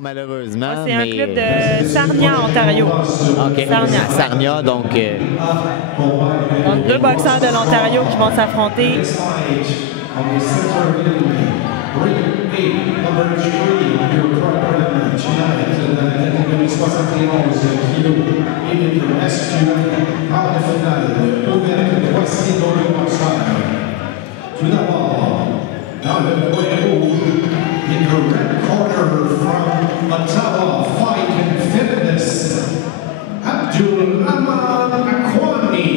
Malheureusement. C'est un club de Sarnia, Ontario. OK. Sarnia, donc... Donc, deux boxeurs de l'Ontario qui vont s'affronter. Tout d'abord, dans le coin rouge, in the red corner from Ottawa Fight and Fitness, Abdul Rahman Akwani.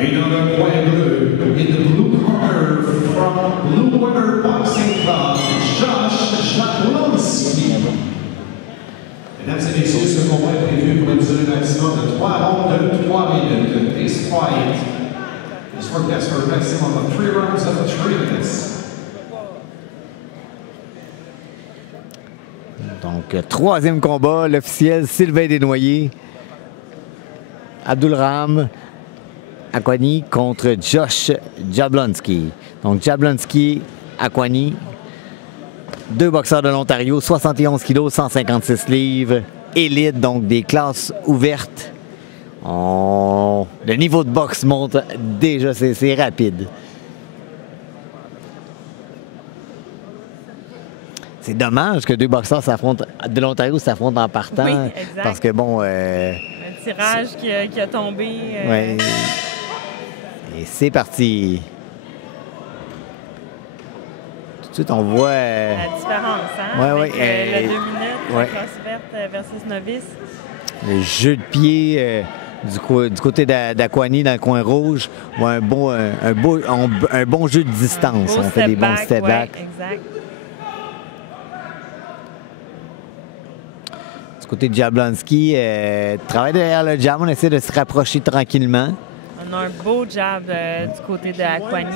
Et dans le coin bleu, in the blue corner from Blue Water Boxing Club, Josh Jablonski. Mesdames et messieurs, ce combat est prévu pour une durée maximum de 3 rondes de 3 minutes. This fight is forecast for a maximum of 3 rounds of 3 minutes. Donc, troisième combat, l'officiel Sylvain Desnoyers, Abdulrahman Akwani contre Josh Jablonski. Donc, Jablonski, Akwani, deux boxeurs de l'Ontario, 71 kg, 156 livres, élite, donc des classes ouvertes. Le niveau de boxe monte déjà, c'est rapide. C'est dommage que deux boxeurs s'affrontent de l'Ontario s'affrontent en partant. Oui, exact. Parce que bon... un tirage qui a tombé. Ouais. Et c'est parti. Tout de suite, on voit... La différence, hein? Ouais, avec, ouais, le 2 minutes, ouais. la classe verte versus novice. Le jeu de pied du côté d'Akwani dans le coin rouge, ou un bon jeu de distance. On fait des bons step back. Exact. Du côté de Jablonski, travaille derrière le jab, on essaie de se rapprocher tranquillement. On a un beau jab du côté de Akwani.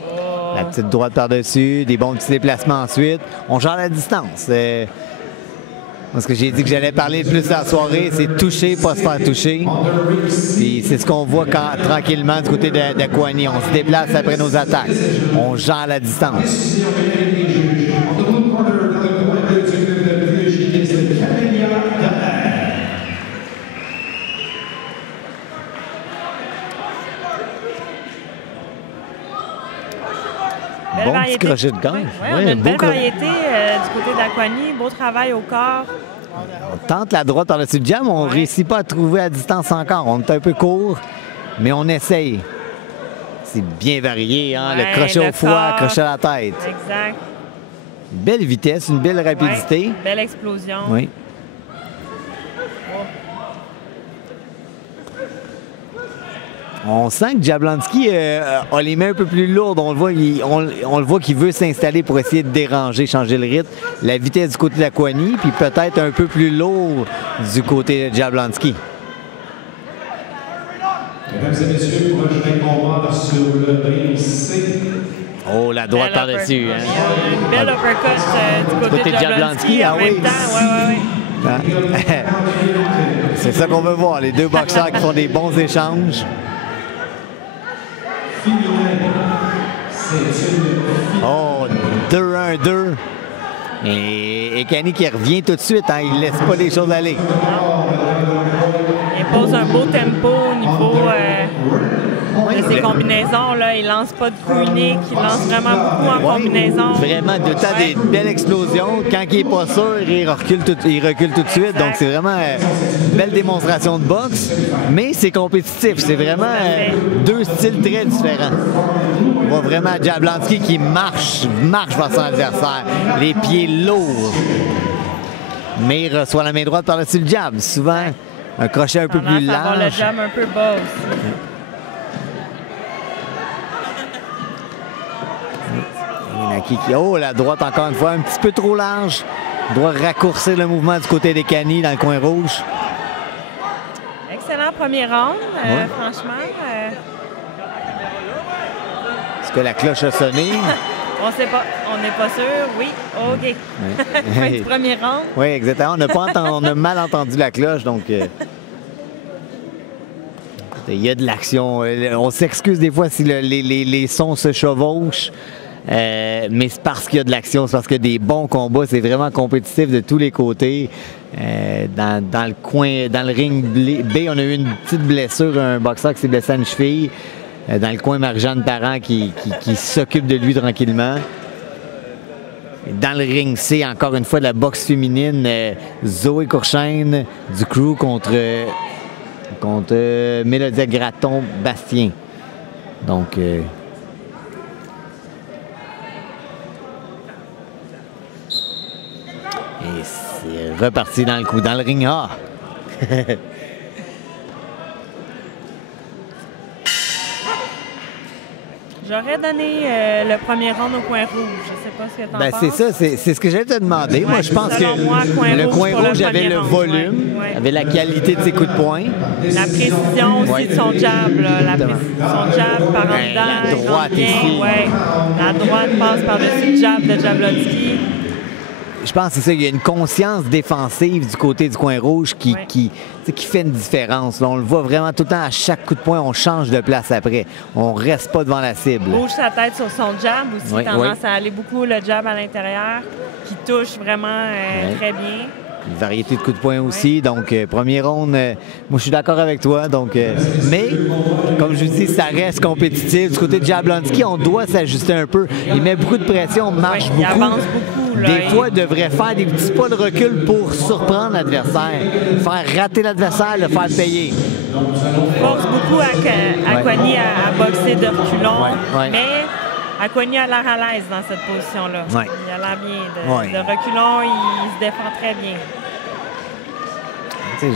Oh. La petite droite par-dessus, des bons petits déplacements ensuite. On gère la distance. Parce que j'ai dit que j'allais parler plus de la soirée, c'est toucher, pas se faire toucher. Puis c'est ce qu'on voit tranquillement du côté d'Akwani. On se déplace après nos attaques. On gère la distance. Bon petit crochet de gang. Oui, on a une belle variété du côté d'Akwani. Beau travail au corps. On tente la droite par-dessus le jab, mais on ne réussit pas à trouver à distance encore. On est un peu court, mais on essaye. C'est bien varié, hein? Ouais, le crochet au foie, crochet à la tête. Exact. Une belle vitesse, une belle rapidité. Ouais, belle explosion. Oui. On sent que Jablonski a les mains un peu plus lourdes. On le voit qu'il veut s'installer pour essayer de déranger, changer le rythme. La vitesse du côté d'Akwani, puis peut-être un peu plus lourd du côté de Jablonski. Mesdames et messieurs, prochain combat sur le ring C. Oh, la droite par-dessus. Hein? Une belle uppercut du côté de Jablonski en même temps. Oui. C'est ça qu'on veut voir, les deux boxeurs qui font des bons échanges. Oh, 2-1-2. Et Kani qui revient tout de suite, hein, il ne laisse pas les choses aller. Il pose un beau tempo au niveau de ses combinaisons. Là. Il ne lance pas de coup unique, il lance vraiment beaucoup en combinaison. Vraiment, de temps des belles explosions. Quand il n'est pas sûr, il recule tout de suite. Donc, c'est vraiment une belle démonstration de boxe. Mais c'est compétitif. C'est vraiment deux styles très différents. On voit vraiment Jablonski qui marche vers son adversaire. Les pieds lourds. Mais il reçoit la main droite par-dessus le jab. Souvent, un crochet un peu plus large. Le jab un peu bas aussi. Oh, la droite encore une fois, un petit peu trop large. Il doit raccourcir le mouvement du côté des Kani dans le coin rouge. Excellent premier round, franchement. Est-ce que la cloche a sonné? On ne sait pas, on n'est pas sûr. Oui, OK. Fin du premier round. Oui, exactement. On a mal entendu la cloche, donc... Il y a de l'action. On s'excuse des fois si les sons se chevauchent. Mais c'est parce qu'il y a de l'action, c'est parce qu'il y a des bons combats. C'est vraiment compétitif de tous les côtés. Dans le coin, dans le ring B, on a eu une petite blessure, un boxeur qui s'est blessé à une cheville. Dans le coin, Marie-Jeanne Parent qui s'occupe de lui tranquillement. Dans le ring C, encore une fois, de la boxe féminine, Zoé Courchaine du crew contre Mélodie Graton-Bastien. Donc... Et c'est reparti dans le coup, dans le ring A. J'aurais donné le premier round au coin rouge. Je sais pas ce que t'en penses. C'est ça, c'est ce que j'allais te demander. Moi, je pense que le coin rouge avait le volume, avait la qualité de ses coups de poing. La précision aussi de son jab. Là. Son jab par en dedans. La droite ici. La droite passe par-dessus le jab de Jablonski. Je pense que c'est ça, il y a une conscience défensive du côté du coin rouge qui fait une différence. Là, on le voit vraiment tout le temps, à chaque coup de poing, on change de place après. On ne reste pas devant la cible. Bouge sa tête sur son jab aussi, tendance à aller beaucoup le jab à l'intérieur, qui touche vraiment très bien. Une variété de coups de poing aussi. Donc, premier round, moi, je suis d'accord avec toi. Donc, mais, comme je vous dis, ça reste compétitif. Du côté de Jablonski, on doit s'ajuster un peu. Il met beaucoup de pression, marche beaucoup. Il avance beaucoup. Là, des fois, il devrait faire des petits pas de recul pour surprendre l'adversaire. Faire rater l'adversaire, le faire payer. Il force beaucoup à Kwani à boxer de reculons. Mais Akwani a l'air à l'aise dans cette position-là. Il a l'air bien. De reculons, il se défend très bien.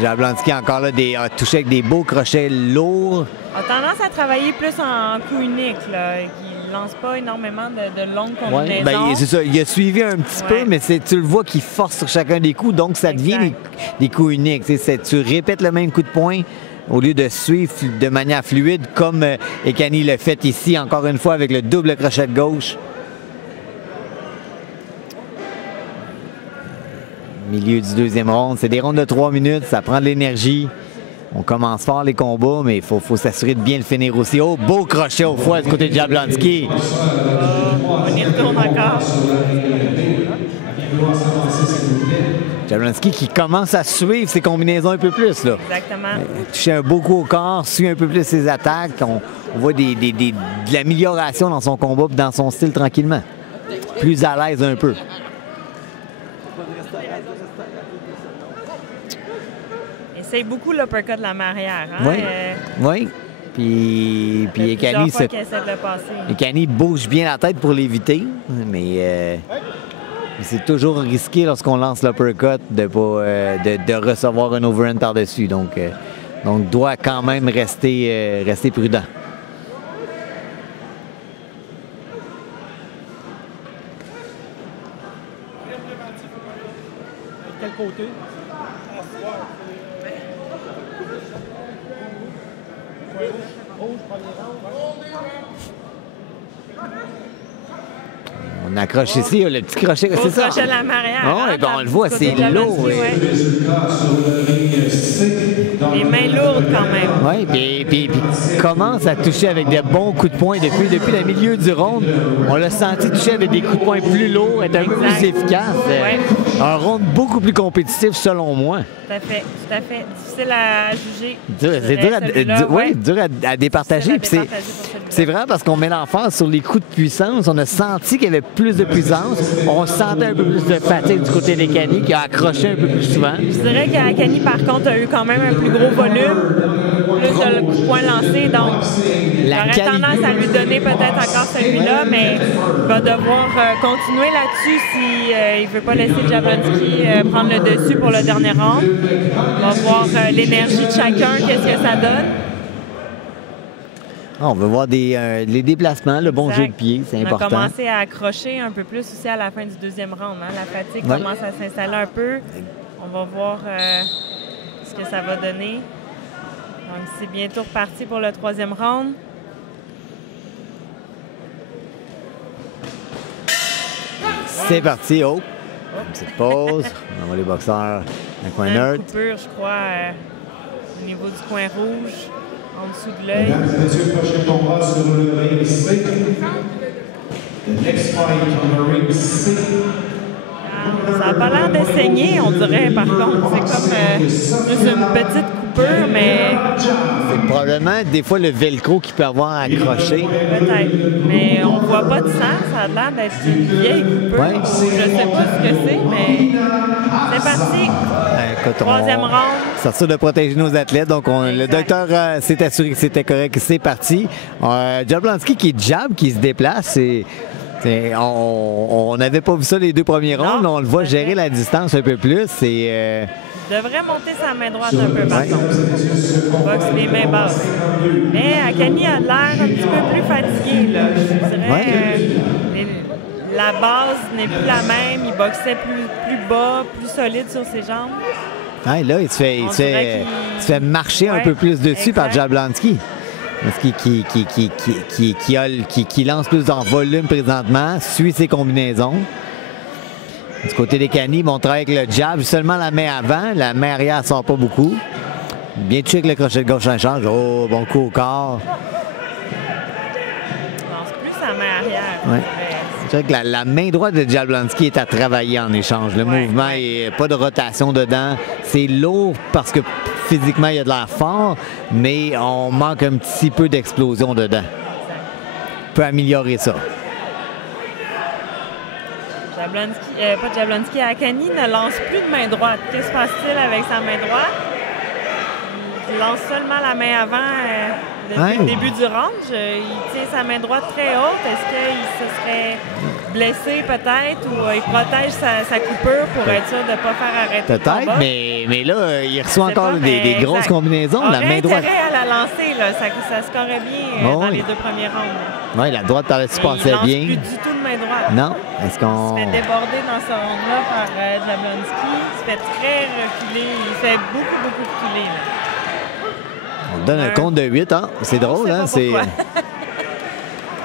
Jablonski encore là a touché avec des beaux crochets lourds. A tendance à travailler plus en coup unique. Il ne lance pas énormément de longues combinaisons. C'est ça. Il a suivi un petit peu, mais tu le vois qu'il force sur chacun des coups, donc ça devient des coups uniques. Tu répètes le même coup de poing au lieu de suivre de manière fluide, comme Ekani l'a fait ici, encore une fois, avec le double crochet de gauche. Milieu du deuxième round. C'est des rondes de 3 minutes, ça prend de l'énergie. On commence fort les combats, mais il faut s'assurer de bien le finir aussi. Oh, beau crochet au foie du côté de Jablonski. On y retourne encore. Jablonski qui commence à suivre ses combinaisons un peu plus. Là. Exactement. Toucher un beau coup au corps, suit un peu plus ses attaques. On voit de l'amélioration dans son combat et dans son style tranquillement. Plus à l'aise un peu. Essaye beaucoup l'uppercut de la arrière. Hein? Oui. Puis Ekani bouge bien la tête pour l'éviter, mais c'est toujours risqué lorsqu'on lance l'uppercut de recevoir un overhand par-dessus. Donc, doit quand même rester prudent. Quel côté? On accroche ici, le petit crochet, c'est ça? Le crochet de la arrière. On le voit, c'est lourd. Les mains lourdes quand même. Oui, puis commence à toucher avec des bons coups de poing depuis le milieu du round. On l'a senti toucher avec des coups de poing plus lourds, être un peu plus efficace. Un round beaucoup plus compétitif selon moi. Tout à fait. Difficile à juger. Dur à départager. C'est vrai parce qu'on met l'emphase sur les coups de puissance. On a senti qu'il y avait plus de puissance. On sentait un peu plus de fatigue du côté d'Ekani qui a accroché un peu plus souvent. Je dirais qu'Ekani, par contre, a eu quand même un plus gros volume, plus de coups de poing lancés. Donc, j'aurais tendance à lui donner peut-être encore celui-là, mais il va devoir continuer là-dessus s'il ne veut pas laisser Jablonski prendre le dessus pour le dernier round. On va voir l'énergie de chacun, qu'est-ce que ça donne. On veut voir les déplacements, le bon jeu de pied, c'est important. On a commencé à accrocher un peu plus aussi à la fin du deuxième round. Hein. La fatigue commence à s'installer un peu. On va voir ce que ça va donner. Donc, c'est bientôt reparti pour le troisième round. C'est parti. Oh! Une petite pause. On voit les boxeurs dans le coin neutre. Une coupure, je crois, au niveau du coin rouge. en dessous de l'œil. Mesdames et messieurs, prochain combat sur le ring C. The next fight on the ring C. Ça n'a pas l'air de saigner, on dirait, par contre. C'est comme juste une petite coupure, mais... C'est probablement des fois le velcro qui peut avoir accroché. Peut-être. Mais on ne voit pas de sang. Ça a l'air d'être une vieille coupure. Ouais. Je ne sais pas ce que c'est, mais c'est parti. Écoute, Troisième round. C'est sûr de protéger nos athlètes. Donc, le docteur s'est assuré que c'était correct. C'est parti. Jablonski qui jab, qui se déplace. On n'avait pas vu ça les deux premiers rounds. On le voit gérer la distance un peu plus. Il devrait monter sa main droite un peu, par contre. Boxe les mains basses. Mais Akani a l'air un petit peu plus fatigué, là. Je dirais, la base n'est plus la même. Il boxait plus bas, plus solide sur ses jambes. Ouais, là, il se fait marcher un peu plus dessus par Jablonski. Qui lance plus en volume présentement, suit ses combinaisons. Du côté des Kani, on travaille avec le jab, seulement la main avant, la main arrière ne sort pas beaucoup. Bien touché avec le crochet de gauche en échange. Oh, bon coup au corps. Je pense plus sa main arrière. Ouais. C'est vrai que la main droite de Jablonski est à travailler en échange. Le mouvement, il n'y a pas de rotation dedans. C'est lourd parce que physiquement, il y a de l'air fort, mais on manque un petit peu d'explosion dedans. On peut améliorer ça. Akani ne lance plus de main droite. Qu'est-ce qui se passe-t-il avec sa main droite? Il lance seulement la main avant depuis le début du round. Il tient sa main droite très haute. Est-ce qu'il se serait blessé peut-être ou il protège sa coupure pour être sûr de ne pas faire arrêter peut-être, mais là, il reçoit encore des grosses combinaisons. La main droite. À la lancer, là, ça scorait bien dans les deux premiers rounds. Oui, la droite paraît se passer bien. Il ne lance plus du tout de main droite. Non. Est-ce qu'on... Il se fait déborder dans ce round-là par Jablonski. Il se fait très reculer. Il fait beaucoup reculer. Là. On donne un compte de 8, hein? C'est drôle, hein? On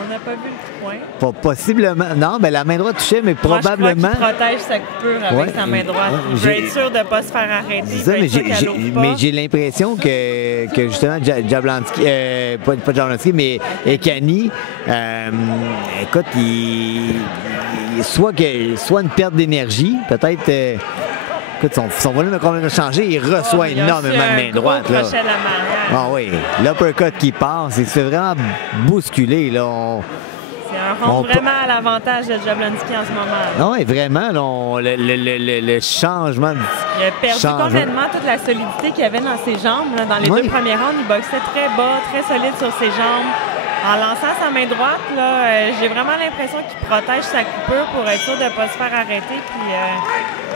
n'a pas vu le point. Possiblement. Non, mais la main droite touchait, mais probablement. Je crois qu'il protège sa coupure avec sa main droite. Il veut être sûr de ne pas se faire arrêter. Mais j'ai l'impression que justement, Jablonski, pas Jablonski, mais Ekani, écoute, soit une perte d'énergie, peut-être. Écoute, son volume a complètement changé. Il reçoit énormément de main droite. Là. Ah oui, l'uppercut qui passe, il se fait vraiment bousculer. Là. C'est un round vraiment à l'avantage de Jablonski en ce moment. Non, oui, vraiment, là, le changement. Il a perdu complètement toute la solidité qu'il avait dans ses jambes. Là. Dans les deux premiers rounds, il boxait très bas, très solide sur ses jambes. En lançant sa main droite, là, j'ai vraiment l'impression qu'il protège sa coupure pour être sûr de ne pas se faire arrêter. Puis,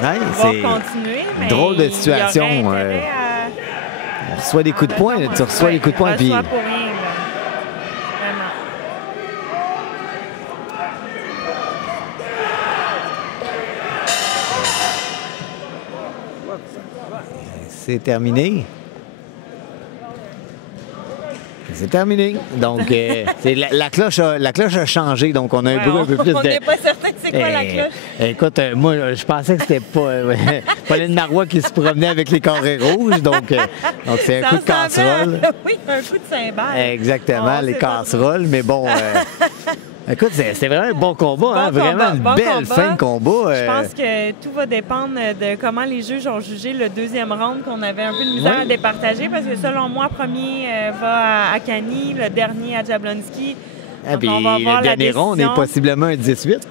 il va continuer. Mais drôle de situation. On reçoit des coups de poing. Tu reçois des coups de poing. Puis... pour rien. Là. Vraiment. C'est terminé. C'est terminé. Donc, la cloche a changé. Donc, on a un bruit un peu plus de... On n'est pas certain que c'est quoi la cloche. Écoute, moi, je pensais que c'était pas Pauline Marois qui se promenait avec les carrés rouges. Donc c'est un coup de casserole. Oui, un coup de cymbale. Exactement, les casseroles. Mais bon... Écoute, c'était vraiment un bon combat, vraiment une belle fin de combat. Je pense que tout va dépendre de comment les juges ont jugé le deuxième round qu'on avait un peu de misère à départager parce que selon moi, le premier va à Akani, le dernier à Jablonski. Puis le dernier round est possiblement un 18.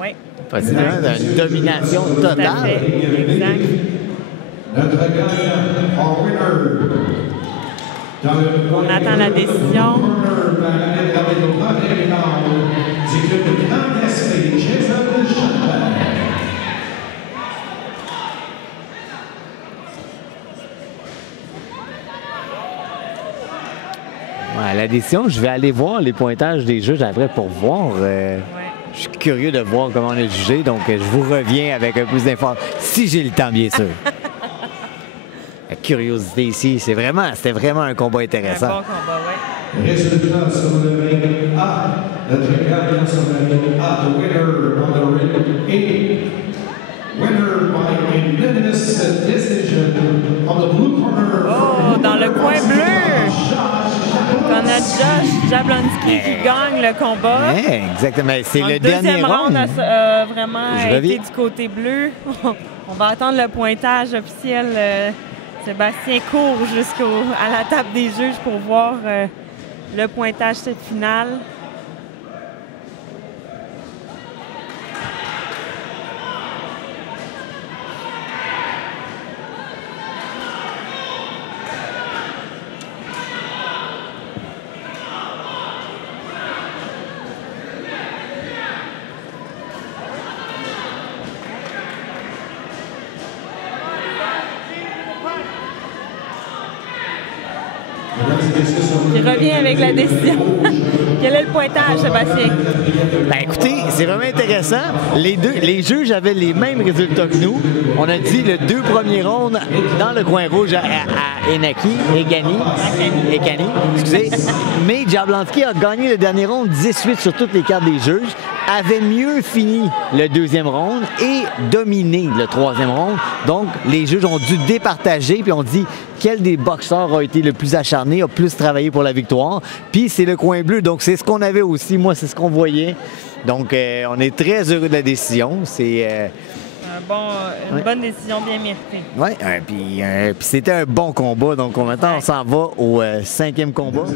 Oui. Possiblement une domination totale. Tout à fait. Exact. Notre gagnant en winner. On attend la décision. La décision, je vais aller voir les pointages des juges après pour voir. Je suis curieux de voir comment on a jugé, donc je vous reviens avec un peu plus d'informations, si j'ai le temps, bien sûr. La curiosité ici, c'était vraiment un combat intéressant. Un bon combat, oui. Résultat sur le ring A. Notre gagnant sur le ring A, the winner on the ring A. winner by unanimous decision on the blue corner. Oh, dans le coin bleu, on a Josh Jablonski qui gagne le combat. Exactement, c'est le deuxième dernier round. a vraiment été du côté bleu. On va attendre le pointage officiel. Sébastien court à la table des juges pour voir le pointage cette finale. Il revient avec la décision. Quel est le pointage, Sébastien? Ben écoutez, c'est vraiment intéressant. Les juges avaient les mêmes résultats que nous. On a dit le 2 premiers rounds dans le coin rouge à Ekani, excusez. Mais Jablonski a gagné le dernier round 18 sur toutes les cartes des juges, avait mieux fini le deuxième round et dominé le troisième round. Donc, les juges ont dû départager puis ont dit quel des boxeurs a été le plus acharné, a plus travaillé pour la victoire. Puis c'est le coin bleu, donc c'est ce qu'on avait aussi. Moi, c'est ce qu'on voyait. Donc, on est très heureux de la décision. C'est une bonne décision bien méritée. Oui, puis c'était un bon combat. Donc, maintenant, on s'en va au 5e combat.